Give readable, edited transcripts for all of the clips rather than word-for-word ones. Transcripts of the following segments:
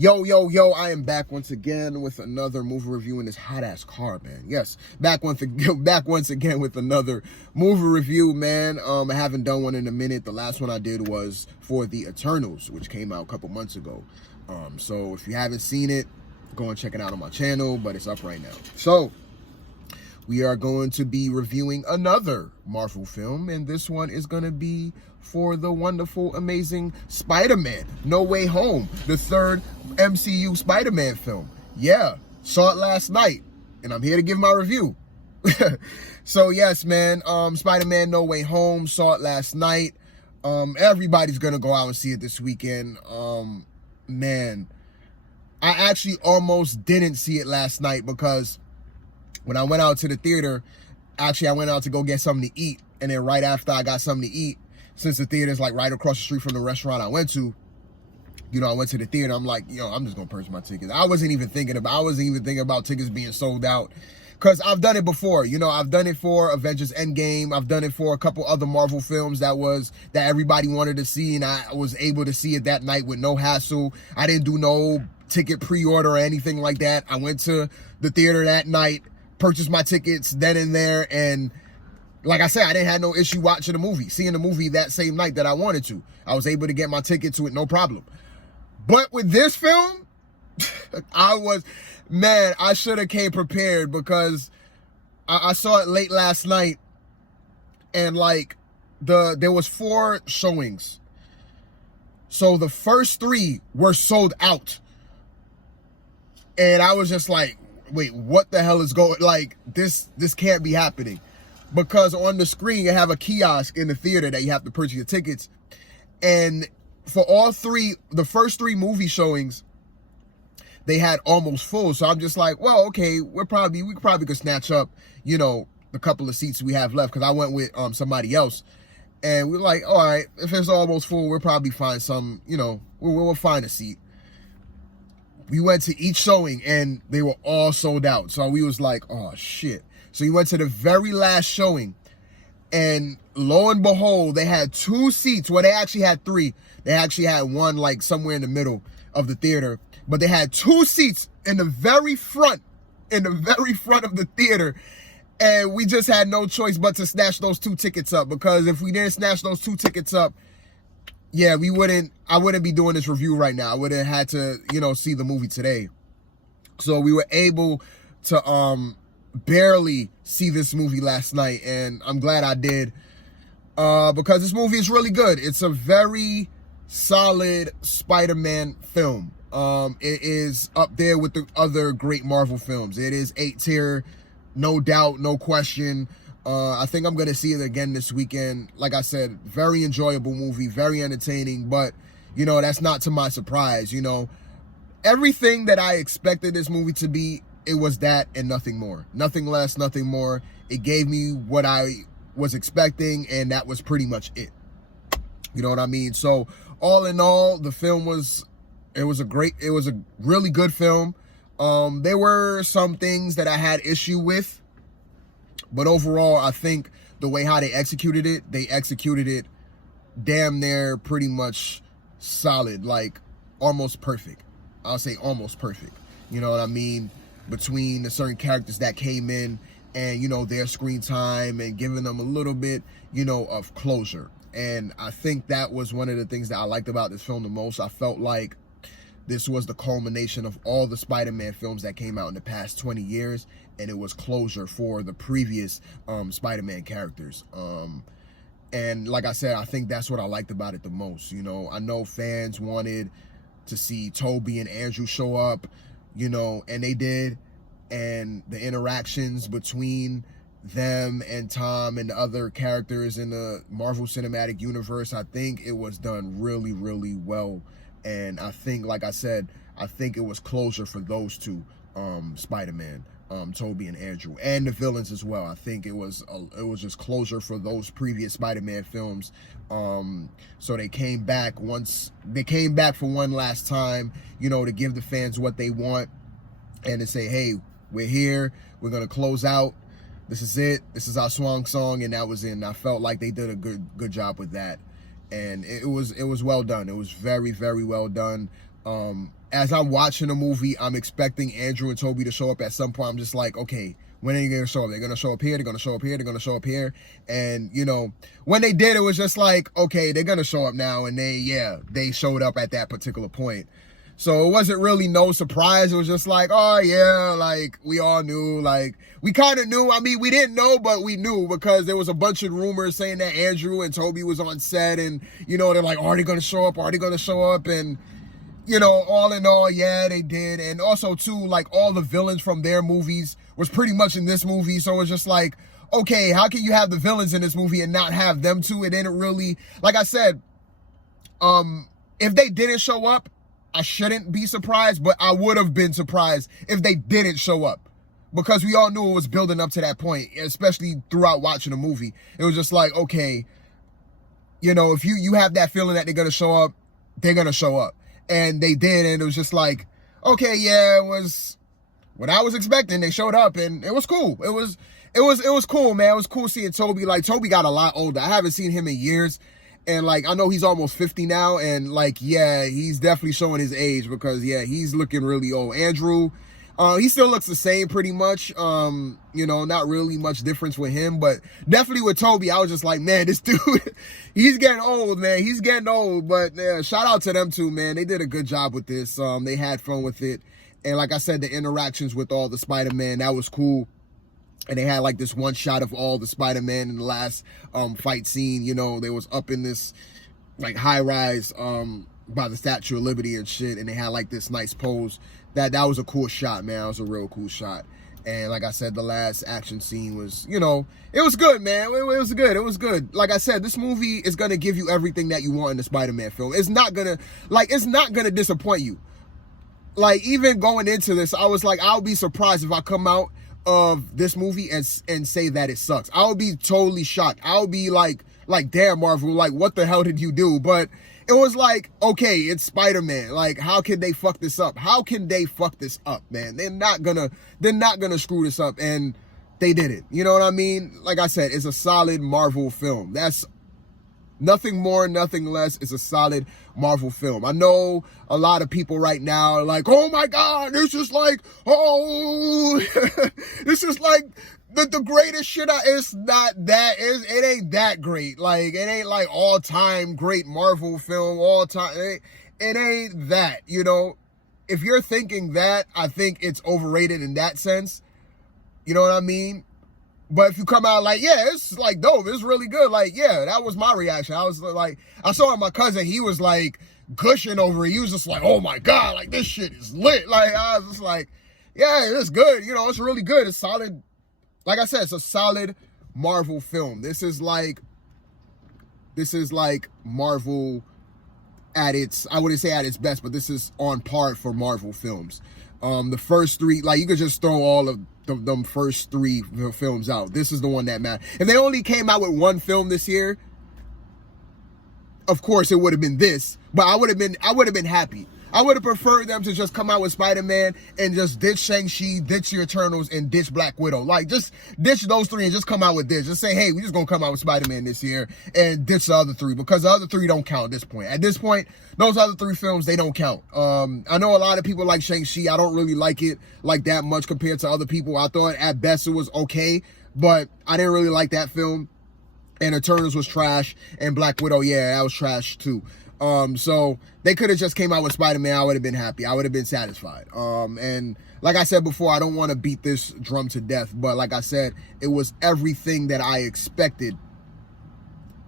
Yo, I am back once again with another movie review in this hot-ass car, man. Yes, back once again with another movie review, man. I haven't done one in a minute. The last one I did was for The Eternals, which came out a couple months ago. So if you haven't seen it, go and check it out on my channel, but it's up right now. So we are going to be reviewing another Marvel film, and this one is going to be for the wonderful, amazing Spider-Man No Way Home, the third MCU Spider-Man film. Yeah, saw it last night, and I'm here to give my review. So yes, man, Spider-Man No Way Home, saw it last night. Everybody's going to go out and see it this weekend. Man, I actually almost didn't see it last night because when I went out to the theater, actually I went out to go get something to eat, and then right after I got something to eat, since the theater's like right across the street from the restaurant I went to, I went to the theater. I'm like, I'm just gonna purchase my tickets. I wasn't even thinking about tickets being sold out, because I've done it before. I've done it for Avengers Endgame. I've done it for a couple other Marvel films that everybody wanted to see, and I was able to see it that night with no hassle. I didn't do no ticket pre-order or anything like that. I went to the theater that night, purchased my tickets then and there, and like I said, I didn't have no issue seeing the movie that same night that I wanted to. I was able to get my tickets with no problem. But with this film, I should have came prepared, because I saw it late last night, and like there was 4 showings. So the first 3 were sold out. And I was just like, wait, what the hell is going, like, this can't be happening. Because on the screen, you have a kiosk in the theater that you have to purchase your tickets. And for the first 3 movie showings, they had almost full. So I'm just like, well, okay, we probably could snatch up, the couple of seats we have left. Because I went with somebody else. And we're like, all right, if it's almost full, we'll probably find some, we'll find a seat. We went to each showing, and they were all sold out. So we was like, oh, shit. So we went to the very last showing, and lo and behold, they had 2 seats. Well, they actually had 3. They actually had one like somewhere in the middle of the theater, but they had 2 seats in the very front of the theater. And we just had no choice but to snatch those 2 tickets up, because if we didn't snatch those 2 tickets up, yeah, I wouldn't be doing this review right now. I would have had to, see the movie today. So we were able to barely see this movie last night, and I'm glad I did, because this movie is really good. It's a very solid Spider-Man film. It is up there with the other great Marvel films. It is 8 tier, no doubt, no question. I think I'm gonna see it again this weekend. Like I said, very enjoyable movie, very entertaining, but that's not to my surprise. Everything that I expected this movie to be, it was that and nothing more. Nothing less, nothing more. It gave me what I was expecting, and that was pretty much it. You know what I mean? So all in all, the film was a really good film. There were some things that I had issue with, but overall, I think the way how they executed it damn near pretty much solid, like almost perfect. I'll say almost perfect. You know what I mean? Between the certain characters that came in and, their screen time, and giving them a little bit, of closure. And I think that was one of the things that I liked about this film the most. I felt like this was the culmination of all the Spider-Man films that came out in the past 20 years, and it was closure for the previous Spider-Man characters. And like I said, I think that's what I liked about it the most. I know fans wanted to see Toby and Andrew show up, and they did. And the interactions between them and Tom and the other characters in the Marvel Cinematic Universe, I think it was done really, really well. And I think, like I said, I think it was closure for those 2 Spider-Man, Toby and Andrew, and the villains as well. I think it was just closure for those previous Spider-Man films. So they came back for one last time, to give the fans what they want, and to say, hey, we're here, we're gonna close out, this is it, this is our swan song, and that was it. And I felt like they did a good job with that. And it was well done. It was very, very well done. as I'm watching the movie, I'm expecting Andrew and Toby to show up at some point. I'm just like, okay, when are they going to show up? They're going to show up here, they're going to show up here, they're going to show up here. And, you know, when they did, it was just like, okay, they're going to show up now. And they showed up at that particular point. So it wasn't really no surprise. It was just like, oh yeah, like we all knew, like we kind of knew. I mean, we didn't know, but we knew because there was a bunch of rumors saying that Andrew and Toby was on set, and you know, they're like, are they gonna show up? Are they gonna show up? And you know, all in all, yeah, they did. And also too, like all the villains from their movies was pretty much in this movie. So it was just like, okay, how can you have the villains in this movie and not have them too? It didn't really, like I said, if they didn't show up, I shouldn't be surprised, but I would have been surprised if they didn't show up because we all knew it was building up to that point, especially throughout watching the movie. It was just like, okay, you know, if you have that feeling that they're going to show up, they're going to show up. And they did, and it was just like, okay, yeah, it was what I was expecting. They showed up, and it was cool. It was cool, man. It was cool seeing Toby. Like, Toby got a lot older. I haven't seen him in years. And, like, I know he's almost 50 now, and, like, yeah, he's definitely showing his age because, yeah, he's looking really old. Andrew, he still looks the same pretty much. You know, not really much difference with him, but definitely with Toby, I was just like, man, this dude, he's getting old, man. He's getting old, but yeah, shout out to them too, man. They did a good job with this. They had fun with it. And like I said, the interactions with all the Spider-Man, that was cool. And they had like this one shot of all the Spider-Man in the last fight scene. You know, they was up in this like high rise by the Statue of Liberty and shit. And they had like this nice pose. That was a cool shot, man. That was a real cool shot. And like I said, the last action scene was, you know, it was good, man. It was good. It was good. Like I said, this movie is going to give you everything that you want in the Spider-Man film. It's not going to disappoint you. Like, even going into this, I was like, I'll be surprised if I come out of this movie and say that it sucks. I'll be totally shocked. I'll be like, damn, Marvel, like, what the hell did you do? But it was like, okay, it's Spider-Man. Like, how can they fuck this up? How can they fuck this up, man? They're not gonna screw this up, and they did it. You know what I mean? Like I said, it's a solid Marvel film. That's nothing more, nothing less. It's a solid Marvel film. I know a lot of people right now are like, oh my God, this is like, oh, this is like the greatest shit. It's not that. It ain't that great. Like, it ain't like all-time great Marvel film, all-time. It ain't that, you know? If you're thinking that, I think it's overrated in that sense. You know what I mean? But if you come out like, yeah, it's like dope, it's really good. Like, yeah, that was my reaction. I was like, I saw my cousin, he was like gushing over it. He was just like, oh my God, like this shit is lit. Like, I was just like, yeah, it's good. You know, it's really good. It's solid. Like I said, it's a solid Marvel film. This is like Marvel at its, I wouldn't say at its best, but this is on par for Marvel films. The first three, like, you could just throw all of them first three films out. This is the one that matters. If they only came out with one film this year, of course it would have been this, but I would have been happy. I would have preferred them to just come out with Spider-Man and just ditch Shang-Chi, ditch your Eternals, and ditch Black Widow. Like, just ditch those three and just come out with this. Just say, hey, we just gonna come out with Spider-Man this year and ditch the other three, because the other three don't count at this point. At this point, those other three films, they don't count. I know a lot of people like Shang-Chi. I don't really like it like that much compared to other people. I thought at best it was okay, but I didn't really like that film. And Eternals was trash, and Black Widow, yeah, that was trash too. So they could have just came out with Spider-Man. I would have been happy. I would have been satisfied. And like I said before, I don't want to beat this drum to death, but like I said, it was everything that I expected,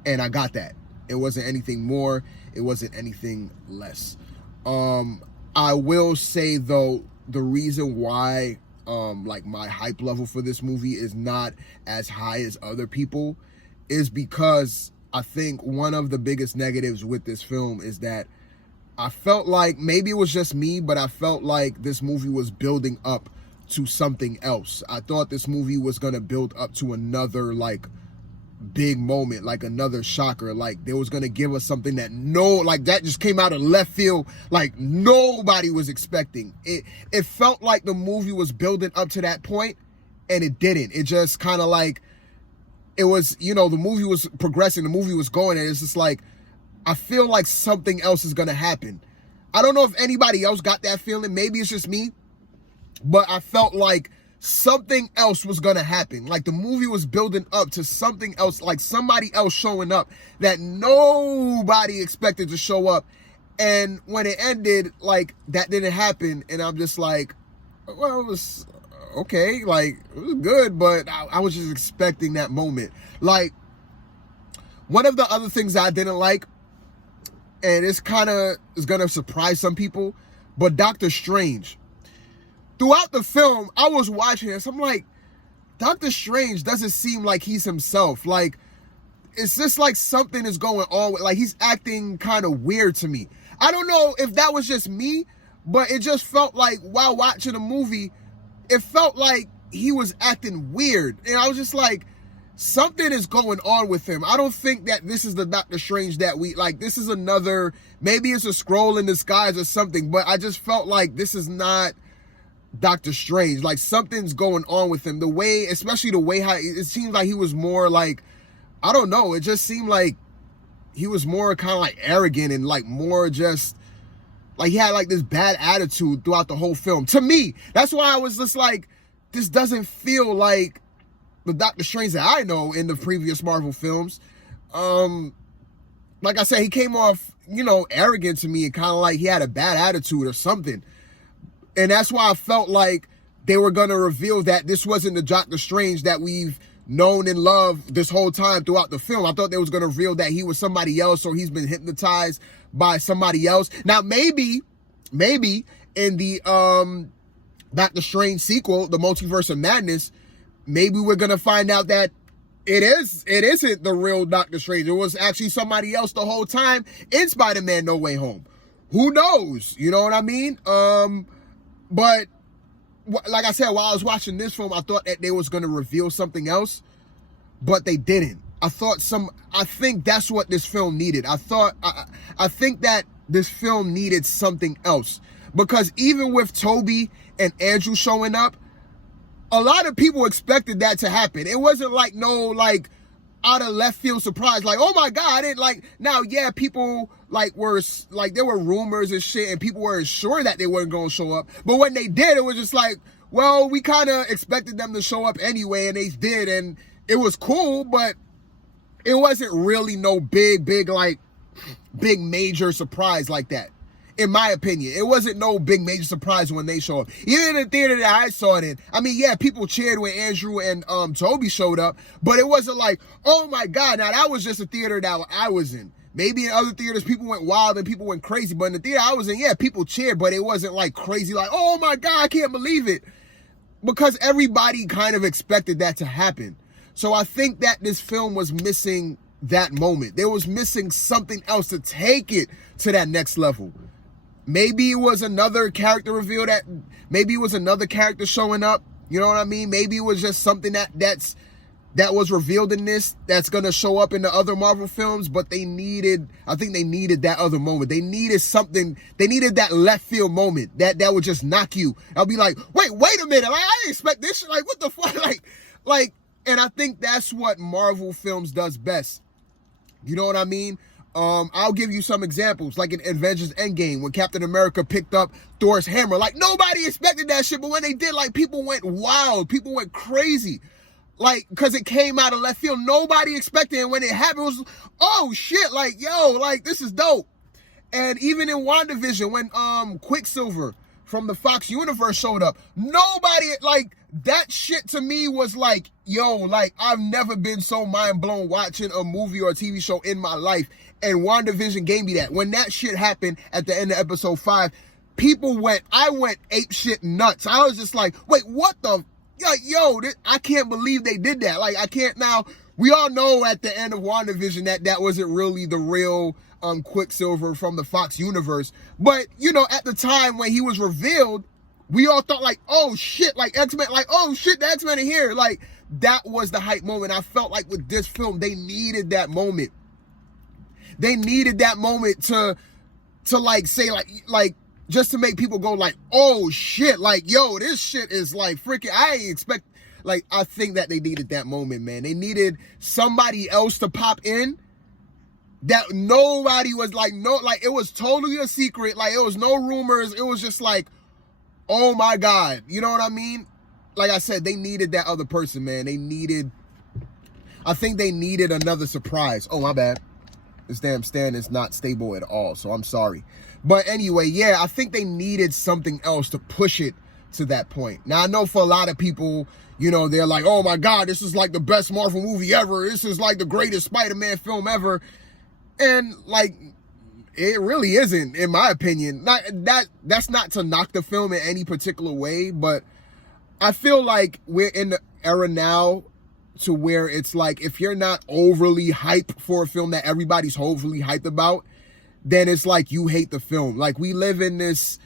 and I got that. It wasn't anything more. It wasn't anything less. I will say though, the reason why, like my hype level for this movie is not as high as other people is because I think one of the biggest negatives with this film is that I felt like, maybe it was just me, but I felt like this movie was building up to something else. I thought this movie was going to build up to another, like, big moment, like another shocker. Like, they was going to give us something that that just came out of left field, like nobody was expecting. It felt like the movie was building up to that point, and it didn't. It just kind of like, it was, you know, the movie was progressing, the movie was going, and it's just like, I feel like something else is going to happen. I don't know if anybody else got that feeling. Maybe it's just me, but I felt like something else was gonna happen. Like the movie was building up to something else, like somebody else showing up that nobody expected to show up. And when it ended, like that didn't happen. And I'm just like, well, it was okay. Like it was good, but I was just expecting that moment. Like one of the other things I didn't like, and it's kind of is gonna surprise some people, but Doctor Strange. Throughout the film, I was watching this. I'm like, Doctor Strange doesn't seem like he's himself. Like, it's just like something is going on with, like, he's acting kind of weird to me. I don't know if that was just me, but it just felt like while watching the movie, it felt like he was acting weird. And I was just like, something is going on with him. I don't think that this is the Doctor Strange that we, like, this is another, maybe it's a scroll in disguise or something, but I just felt like this is not Doctor Strange. Like something's going on with him. The way, especially the way how it seems like he was more like, I don't know, it just seemed like he was more kind of like arrogant and like more just like he had like this bad attitude throughout the whole film. To me, that's why I was just like, this doesn't feel like the Doctor Strange that I know in the previous Marvel films. Like I said, he came off, you know, arrogant to me and kind of like he had a bad attitude or something. And that's why I felt like they were going to reveal that this wasn't the Doctor Strange that we've known and loved this whole time throughout the film. I thought they was going to reveal that he was somebody else or he's been hypnotized by somebody else. Now, maybe in the Doctor Strange sequel, the Multiverse of Madness, maybe we're going to find out that it isn't the real Doctor Strange. It was actually somebody else the whole time in Spider-Man No Way Home. Who knows? You know what I mean? But like I said, while I was watching this film, I thought that they was going to reveal something else, but they didn't. I think that's what this film needed. I think that this film needed something else, because even with Toby and Andrew showing up, a lot of people expected that to happen. It wasn't like no, like, out of left field surprise, like, oh my God, I didn't like, now, yeah, people like were, like, there were rumors and shit and people weren't sure that they weren't going to show up. But when they did, it was just like, well, we kind of expected them to show up anyway, and they did, and it was cool, but it wasn't really no big major surprise like that. In my opinion, it wasn't no big major surprise when they show up. Even in the theater that I saw it in, I mean, yeah, people cheered when Andrew and Toby showed up, but it wasn't like, oh my God. Now that was just a theater that I was in. Maybe in other theaters, people went wild and people went crazy, but in the theater I was in, yeah, people cheered, but it wasn't like crazy, like, oh my God, I can't believe it. Because everybody kind of expected that to happen. So I think that this film was missing that moment. There was missing something else to take it to that next level. Maybe it was another character reveal, maybe it was another character showing up. You know what I mean? Maybe it was just something that was revealed in this that's going to show up in the other Marvel films, but I think they needed that other moment. They needed something. They needed that left field moment that would just knock you. I'll be like, wait a minute. Like, I didn't expect this shit. Like, what the fuck? Like, and I think that's what Marvel films does best. You know what I mean? I'll give you some examples, like in Avengers Endgame, when Captain America picked up Thor's hammer. Like, nobody expected that shit, but when they did, like, people went wild. People went crazy. Like, because it came out of left field. Nobody expected it. And when it happened, it was, oh, shit, like, yo, like, this is dope. And even in WandaVision, when Quicksilver from the Fox universe showed up, nobody, like, that shit to me was like, yo, like, I've never been so mind blown watching a movie or a TV show in my life. And WandaVision gave me that. When that shit happened at the end of episode 5, I went ape shit nuts. I was just like, wait, what the, like, yo, I can't believe they did that. Like, I can't. Now, we all know at the end of WandaVision that wasn't really the real Quicksilver from the Fox universe. But, you know, at the time when he was revealed, we all thought like, oh shit, like X-Men, like, oh shit, the X-Men are here. Like, that was the hype moment. I felt like with this film, they needed that moment. They needed that moment to like say like just to make people go like, oh shit, like, yo, this shit is like freaking, I ain't expect, like, I think that they needed that moment, man. They needed somebody else to pop in that nobody was like, no, like, it was totally a secret. Like, it was no rumors. It was just like, oh my God. You know what I mean? Like I said, they needed that other person, man. I think they needed another surprise. Oh, my bad. This damn stand is not stable at all, so I'm sorry. But anyway, yeah, I think they needed something else to push it to that point. Now, I know for a lot of people, you know, they're like, oh my God, this is like the best Marvel movie ever. This is like the greatest Spider-Man film ever. And like, it really isn't, in my opinion. That's not to knock the film in any particular way, but I feel like we're in the era now to where it's like, if you're not overly hyped for a film that everybody's overly hyped about, then it's like you hate the film. Like, we live in this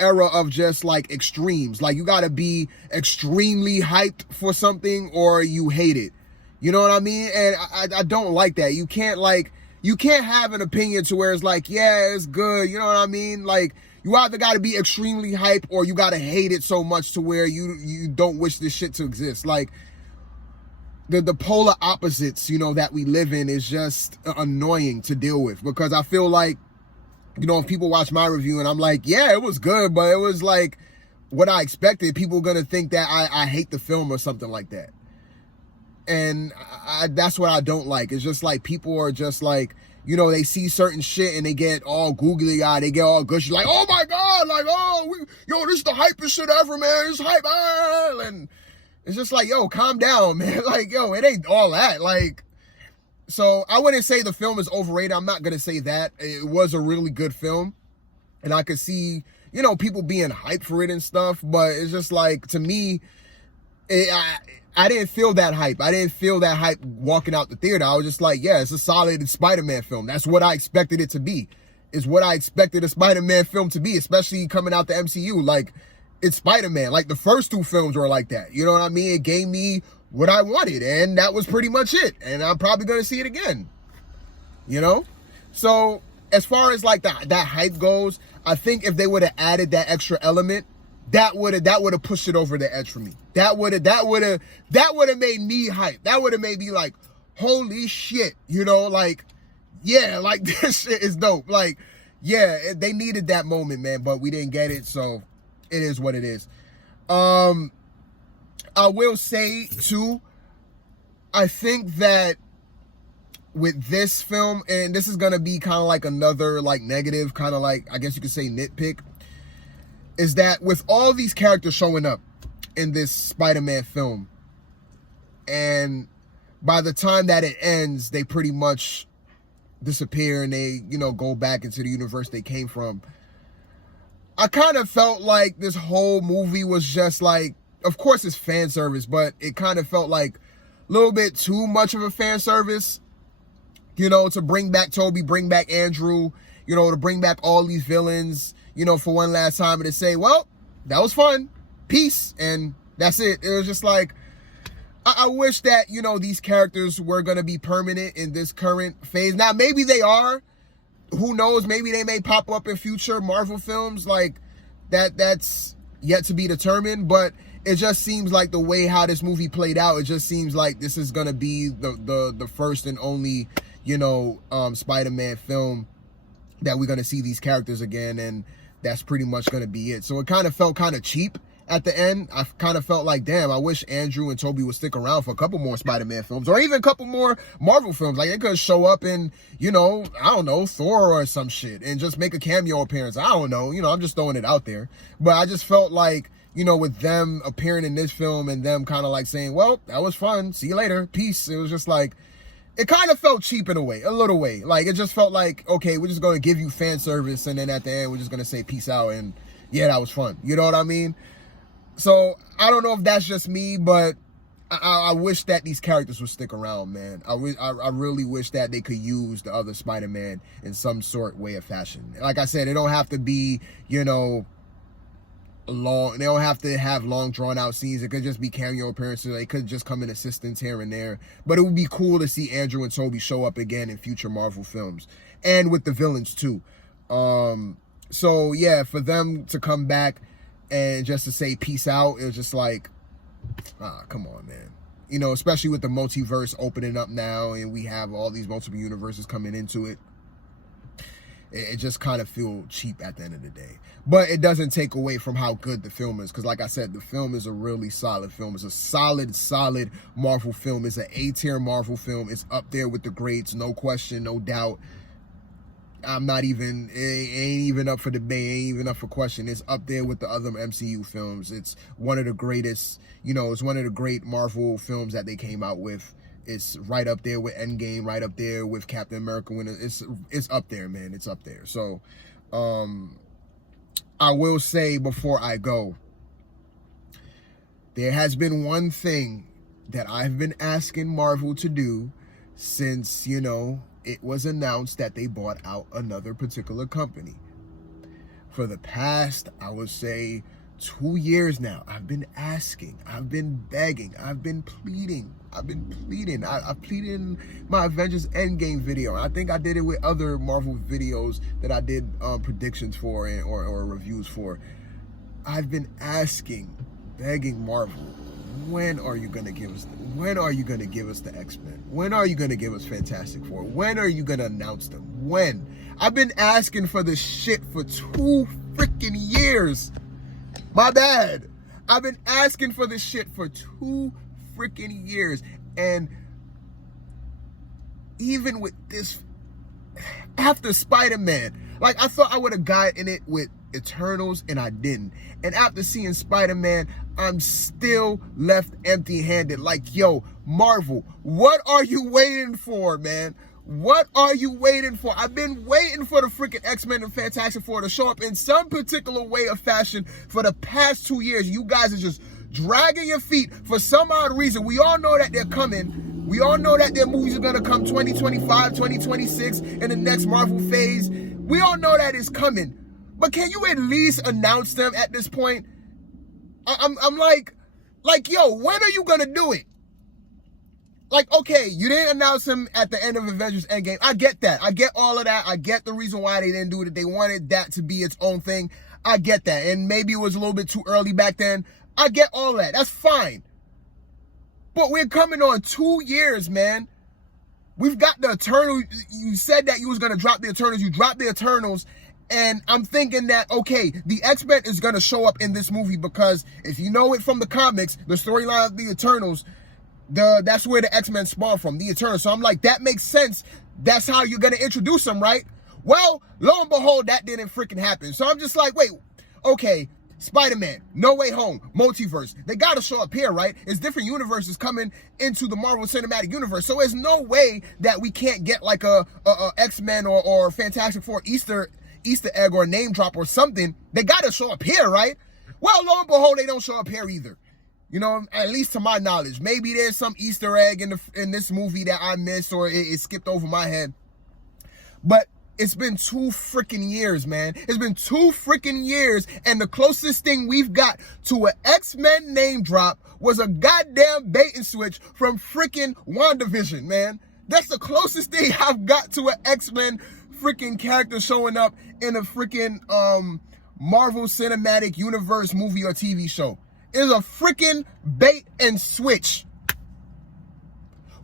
era of just like extremes. Like, you gotta be extremely hyped for something or you hate it. You know what I mean? And I don't like that. You can't have an opinion to where it's like, yeah, it's good. You know what I mean? Like, you either got to be extremely hype or you got to hate it so much to where you don't wish this shit to exist. Like, the polar opposites, you know, that we live in is just annoying to deal with, because I feel like, you know, if people watch my review and I'm like, yeah, it was good, but it was like what I expected, people are going to think that I hate the film or something like that. And that's what I don't like. It's just like, people are just like, you know, they see certain shit and they get all googly eyed, they get all gushy, like, oh my God, like, oh, this is the hypest shit ever, man, it's hype, and it's just like, yo, calm down, man. Like, yo, it ain't all that. Like, so I wouldn't say the film is overrated. I'm not going to say that. It was a really good film, and I could see, you know, people being hyped for it and stuff, but it's just like, to me, I didn't feel that hype. I didn't feel that hype walking out the theater. I was just like, yeah, it's a solid Spider-Man film. That's what I expected it to be. Is what I expected a Spider-Man film to be, especially coming out the MCU. Like, it's Spider-Man. Like, the first two films were like that. You know what I mean? It gave me what I wanted, and that was pretty much it. And I'm probably going to see it again. You know? So, as far as like that hype goes, I think if they would have added that extra element, that would have pushed it over the edge for me. That would have made me hype. That would have made me like, holy shit, you know, like, yeah, like, this shit is dope. Like, yeah, they needed that moment, man, but we didn't get it, so it is what it is. I will say too, I think that with this film, and this is gonna be kind of like another like negative, kind of like, I guess you could say nitpick, is that with all these characters showing up in this Spider-Man film, and by the time that it ends, they pretty much disappear and they, you know, go back into the universe they came from. I kind of felt like this whole movie was just like, of course it's fan service, but it kind of felt like a little bit too much of a fan service, you know, to bring back Toby, bring back Andrew, you know, to bring back all these villains, you know, for one last time, and to say, well, that was fun, peace, and that's it. It was just like, I wish that, you know, these characters were going to be permanent in this current phase. Now, maybe they are. Who knows? Maybe they may pop up in future Marvel films. Like, that's yet to be determined. But it just seems like the way how this movie played out, it just seems like this is going to be the first and only, you know, Spider-Man film that we're going to see these characters again. And that's pretty much going to be it. So it kind of felt kind of cheap at the end. I kind of felt like, damn, I wish Andrew and Toby would stick around for a couple more Spider-Man films, or even a couple more Marvel films. Like, they could show up in, you know, I don't know, Thor or some shit, and just make a cameo appearance. I don't know, you know, I'm just throwing it out there. But I just felt like, you know, with them appearing in this film and them kind of like saying, well, that was fun, see you later, peace. It was just like, it kind of felt cheap in a way, a little way. Like, it just felt like, okay, we're just going to give you fan service, and then at the end, we're just going to say peace out, and yeah, that was fun. You know what I mean? So, I don't know if that's just me, but I wish that these characters would stick around, man. I really wish that they could use the other Spider-Man in some sort, way of fashion. Like I said, it don't have to be, you know, long. They don't have to have long, drawn-out scenes. It could just be cameo appearances. They could just come in assistance here and there. But it would be cool to see Andrew and Toby show up again in future Marvel films. And with the villains, too. So, yeah, for them to come back and just to say peace out, it was just like, come on, man. You know, especially with the multiverse opening up now and we have all these multiple universes coming into it. It just kind of feels cheap at the end of the day. But it doesn't take away from how good the film is. Because like I said, the film is a really solid film. It's a solid Marvel film. It's an A-tier Marvel film. It's up there with the greats, no question, no doubt. It ain't even up for debate, ain't even up for question. It's up there with the other MCU films. It's one of the greatest, you know, it's one of the great Marvel films that they came out with. It's right up there with Endgame, right up there with Captain America. It's up there, man. It's up there. So, I will say before I go, there has been one thing that I've been asking Marvel to do since, you know, it was announced that they bought out another particular company. For the past, I would say, 2 years now, I've been asking, I've been begging, I've been pleading. I pleaded in my Avengers Endgame video. I think I did it with other Marvel videos that I did predictions for or reviews for. I've been asking, begging Marvel, when are you gonna give us the X-Men? When are you gonna give us Fantastic Four? When are you gonna announce them? When? I've been asking for this shit for 2 freaking years. My bad. I've been asking for this shit for 2 freaking years. And even with this, after Spider-Man, like I thought I would have gotten it with Eternals and I didn't. And after seeing Spider-Man, I'm still left empty-handed. Like, yo, Marvel, what are you waiting for, man? What are you waiting for? I've been waiting for the freaking X-Men and Fantastic Four to show up in some particular way or fashion for the past 2 years. You guys are just dragging your feet for some odd reason. We all know that they're coming. We all know that their movies are going to come 2025, 2026 in the next Marvel phase. We all know that it's coming. But can you at least announce them at this point? I'm like, yo, when are you going to do it? Like, okay, you didn't announce him at the end of Avengers Endgame. I get that. I get all of that. I get the reason why they didn't do it. They wanted that to be its own thing. I get that. And maybe it was a little bit too early back then. I get all that. That's fine. But we're coming on 2 years, man. We've got the Eternals. You said that you was going to drop the Eternals. You dropped the Eternals. And I'm thinking that, okay, the X-Men is going to show up in this movie because if you know it from the comics, the storyline of the Eternals, that's where the X-Men spawn from, the Eternals. So I'm like, that makes sense. That's how you're going to introduce them, right? Well, lo and behold, that didn't freaking happen. So I'm just like, wait, okay, Spider-Man, No Way Home, multiverse. They got to show up here, right? It's different universes coming into the Marvel Cinematic Universe. So there's no way that we can't get like a X-Men or Fantastic Four Easter egg or name drop or something. They got to show up here, right? Well, lo and behold, they don't show up here either. You know, at least to my knowledge. Maybe there's some Easter egg in this movie that I missed or it skipped over my head. But it's been 2 freaking years, man. It's been 2 freaking years, and the closest thing we've got to an X-Men name drop was a goddamn bait and switch from freaking WandaVision, man. That's the closest thing I've got to an X-Men freaking character showing up in a freaking Marvel Cinematic Universe movie or TV show. Is a freaking bait and switch.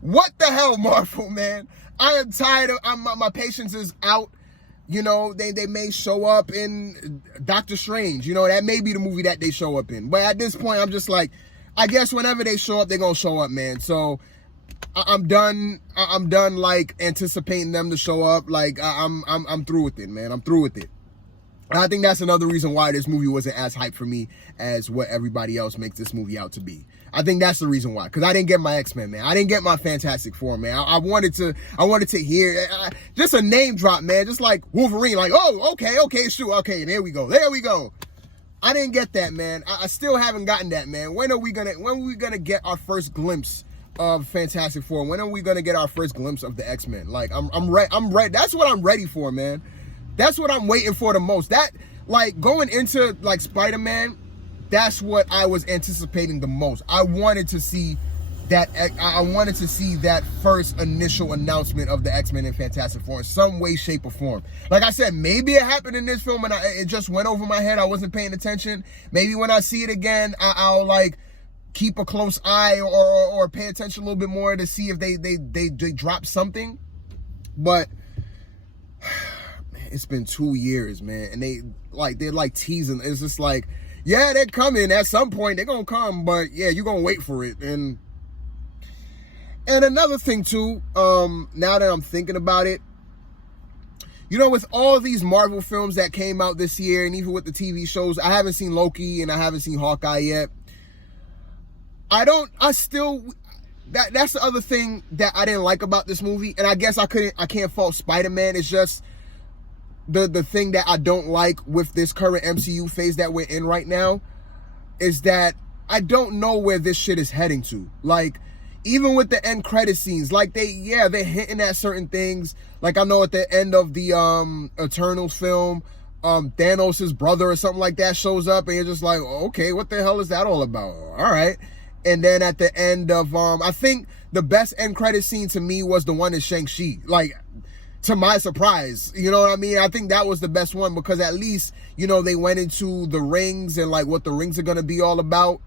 What the hell, Marvel, man? I am tired of, my patience is out. You know, they may show up in Doctor Strange. You know, that may be the movie that they show up in. But at this point, I'm just like, I guess whenever they show up, they're going to show up, man. So I'm done like anticipating them to show up. Like I'm through with it, man. I'm through with it. And I think that's another reason why this movie wasn't as hyped for me as what everybody else makes this movie out to be. I think that's the reason why. Because I didn't get my X-Men, man. I didn't get my Fantastic Four, man. I wanted to hear just a name drop, man. Just like Wolverine. Like, oh, okay, shoot. Okay, there we go. I didn't get that, man. I still haven't gotten that, man. When are we gonna get our first glimpse of Fantastic Four? When are we gonna get our first glimpse of the X-Men? Like, I'm ready. That's what I'm ready for, man. That's what I'm waiting for the most. That, like, going into, like, Spider-Man, that's what I was anticipating the most. I wanted to see that first initial announcement of the X-Men and Fantastic Four in some way, shape, or form. Like I said, maybe it happened in this film and it just went over my head. I wasn't paying attention. Maybe when I see it again, I'll like keep a close eye or pay attention a little bit more to see if they drop something. But man, it's been 2 years, man, and they're like teasing. It's just like, yeah, they're coming at some point. They're gonna come, but yeah, you're gonna wait for it. And another thing too, now that I'm thinking about it, you know, with all these Marvel films that came out this year, and even with the TV shows, I haven't seen Loki and I haven't seen Hawkeye yet. That's the other thing that I didn't like about this movie. And I guess I can't fault Spider-Man. It's just the thing that I don't like with this current MCU phase that we're in right now is that I don't know where this shit is heading to. Like, even with the end credit scenes, like they're hinting at certain things. Like, I know at the end of the Eternals film, Thanos' brother or something like that shows up, and you're just like, okay, what the hell is that all about? All right. And then at the end of, I think the best end credit scene to me was the one in Shang-Chi. Like, to my surprise, you know what I mean? I think that was the best one because at least, you know, they went into the rings and like what the rings are going to be all about.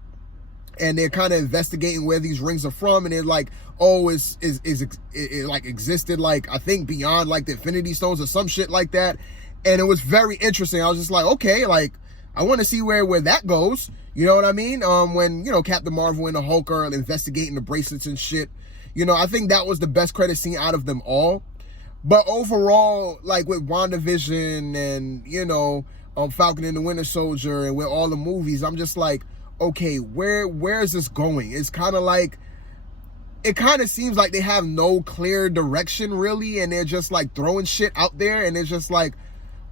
And they're kind of investigating where these rings are from. And they're like, oh, it like existed, like, I think beyond like the Infinity Stones or some shit like that. And it was very interesting. I was just like, okay, like, I want to see where that goes. You know what I mean? When, you know, Captain Marvel and the Hulk are investigating the bracelets and shit. You know, I think that was the best credit scene out of them all. But overall, like with WandaVision and, you know, Falcon and the Winter Soldier and with all the movies, I'm just like, okay, where is this going? It's kind of like, it kind of seems like they have no clear direction really, and they're just like throwing shit out there, and it's just like,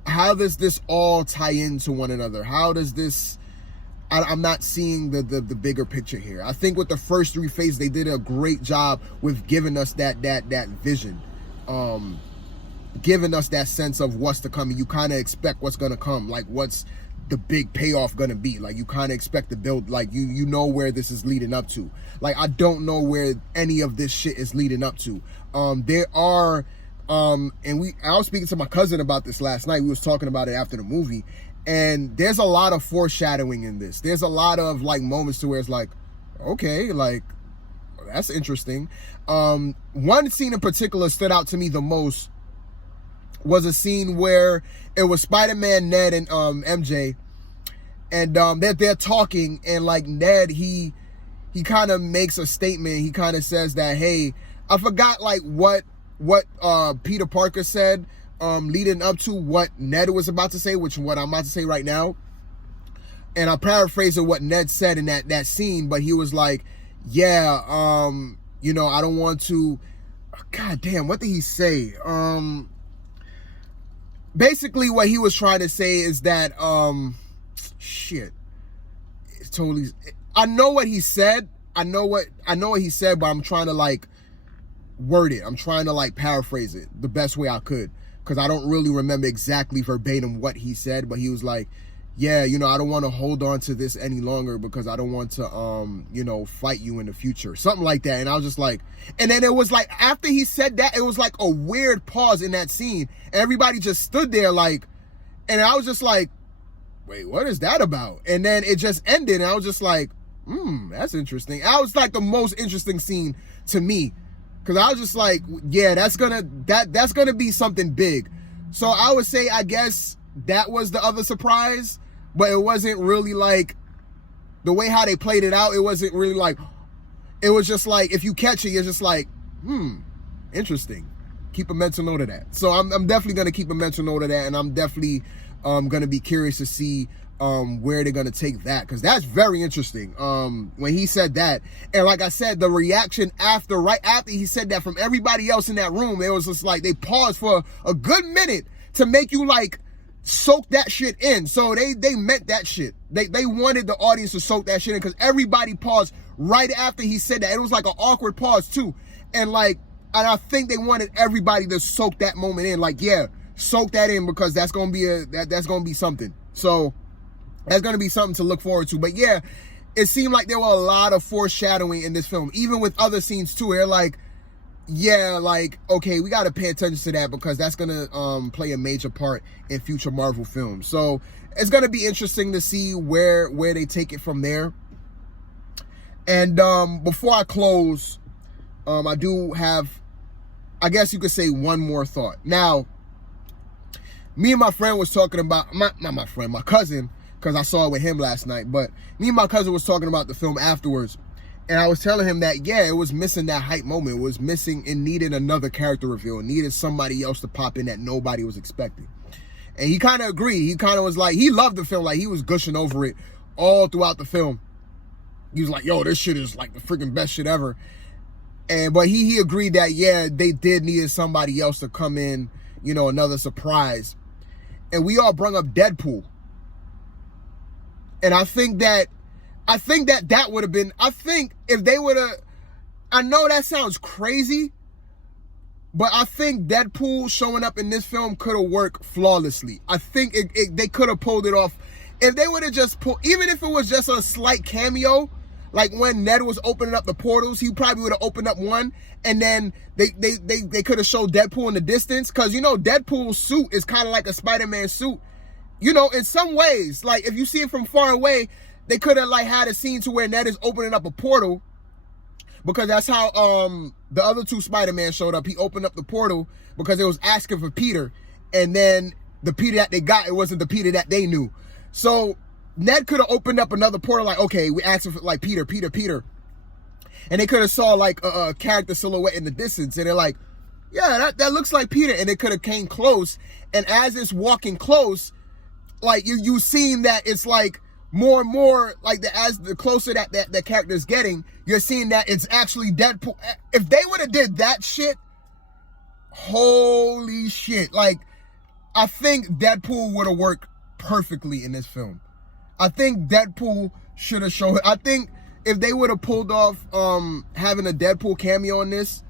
how does this all tie into one another? How does this, I'm not seeing the bigger picture here. I think with the first 3 phases, they did a great job with giving us that vision, giving us that sense of what's to come. And you kind of expect what's going to come, like what's the big payoff going to be. Like, you kind of expect to build, like, you know where this is leading up to. Like, I don't know where any of this shit is leading up to. There are, and I was speaking to my cousin about this last night. We was talking about it after the movie, and there's a lot of foreshadowing in this. There's a lot of like moments to where it's like, okay, like, that's interesting. One scene in particular stood out to me the most was a scene where it was Spider-Man, Ned, and MJ, and they're talking, and like Ned, he kind of makes a statement. He kind of says that, hey, I forgot like what Peter Parker said leading up to what Ned was about to say, which is what I'm about to say right now. And I'm paraphrasing what Ned said in that scene, but he was like, yeah, you know, I don't want to, God damn, what did he say? Basically what he was trying to say is that, shit, it's totally, I know what he said. I know what he said, but I'm trying to like word it. I'm trying to like paraphrase it the best way I could, because I don't really remember exactly verbatim what he said, but he was like, yeah, you know, I don't want to hold on to this any longer because I don't want to, you know, fight you in the future. Something like that. And I was just like, and then it was like, after he said that, it was like a weird pause in that scene. Everybody just stood there like, and I was just like, wait, what is that about? And then it just ended. And I was just like, that's interesting. That was like the most interesting scene to me. Cause I was just like, yeah, that's gonna be something big. So I would say, I guess that was the other surprise. But it wasn't really like, the way how they played it out, it wasn't really like, it was just like, if you catch it, you're just like, interesting. Keep a mental note of that. So I'm definitely going to keep a mental note of that, and I'm definitely going to be curious to see where they're going to take that, because that's very interesting. When he said that, and like I said, the reaction right after he said that from everybody else in that room, it was just like, they paused for a good minute to make you like, soak that shit in. So they meant that shit. They wanted the audience to soak that shit in, because everybody paused right after he said that. It was like an awkward pause too. And I think they wanted everybody to soak that moment in. Like, yeah, soak that in, because that's gonna be that's gonna be something. So that's gonna be something to look forward to. But yeah, it seemed like there were a lot of foreshadowing in this film, even with other scenes too. They're like, yeah, like, okay, we got to pay attention to that, because that's going to play a major part in future Marvel films. So it's going to be interesting to see where they take it from there. And before I close, I do have, I guess you could say, one more thought. Now, me and my friend was talking about, not my friend, my cousin, because I saw it with him last night, but me and my cousin was talking about the film afterwards. And I was telling him that, yeah, it was missing that hype moment. It was missing, it needed another character reveal. It needed somebody else to pop in that nobody was expecting. And he kind of agreed. He kind of was like, he loved the film. Like, he was gushing over it all throughout the film. He was like, yo, this shit is like the freaking best shit ever. But he agreed that, yeah, they did need somebody else to come in, you know, another surprise. And we all brought up Deadpool. And I think that would have been, I think if they would have, I know that sounds crazy, but I think Deadpool showing up in this film could have worked flawlessly. I think they could have pulled it off. If they would have just pulled, even if it was just a slight cameo, like when Ned was opening up the portals, he probably would have opened up one, and then they could have showed Deadpool in the distance, because, you know, Deadpool's suit is kind of like a Spider-Man suit. You know, in some ways, like if you see it from far away, they could have like had a scene to where Ned is opening up a portal, because that's how the other two Spider-Man showed up. He opened up the portal because it was asking for Peter, and then the Peter that they got, it wasn't the Peter that they knew. So Ned could have opened up another portal, like, okay, we asking for like Peter. And they could have saw like a character silhouette in the distance, and they're like, yeah, that looks like Peter. And it could have came close, and as it's walking close, like you seen that it's like more and more, like as the closer that character is getting, you're seeing that it's actually Deadpool. If they would have did that shit, holy shit. Like, I think Deadpool would have worked perfectly in this film. I think Deadpool should have shown, I think if they would have pulled off having a Deadpool cameo in this,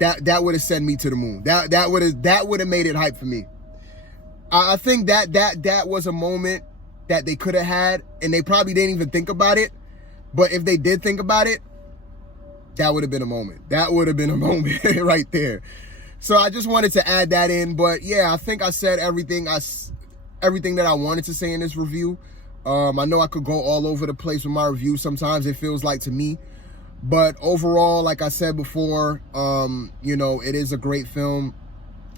that would have sent me to the moon. That would have made it hype for me. I think that was a moment that they could have had, and they probably didn't even think about it. But if they did think about it, that would have been a moment. That would have been a moment right there. So I just wanted to add that in. But yeah, I think I said everything that I wanted to say in this review. I know I could go all over the place with my review. Sometimes it feels like to me. But overall, like I said before, you know, it is a great film.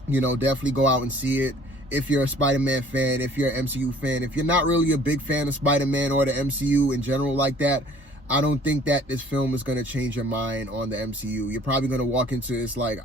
You know, definitely go out and see it. If you're a Spider-Man fan, if you're an MCU fan, if you're not really a big fan of Spider-Man or the MCU in general like that, I don't think that this film is going to change your mind on the MCU. You're probably going to walk into this like,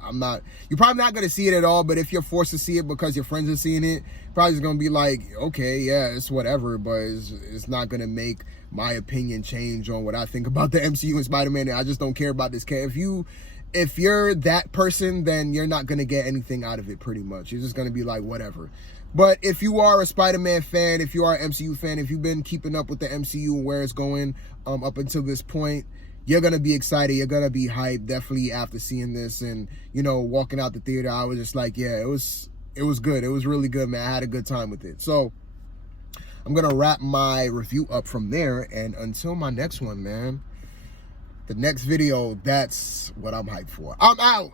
you're probably not going to see it at all, but if you're forced to see it because your friends are seeing it, probably just going to be like, okay, yeah, it's whatever, but it's not going to make my opinion change on what I think about the MCU and Spider-Man. I just don't care about this character. If you're that person, then you're not going to get anything out of it, pretty much. You're just going to be like, whatever. But if you are a Spider-Man fan, if you are an MCU fan, if you've been keeping up with the MCU and where it's going up until this point, you're going to be excited. You're going to be hyped, definitely, after seeing this. And, you know, walking out the theater, I was just like, yeah, it was good. It was really good, man. I had a good time with it. So I'm going to wrap my review up from there. And until my next one, man, the next video, that's what I'm hyped for. I'm out.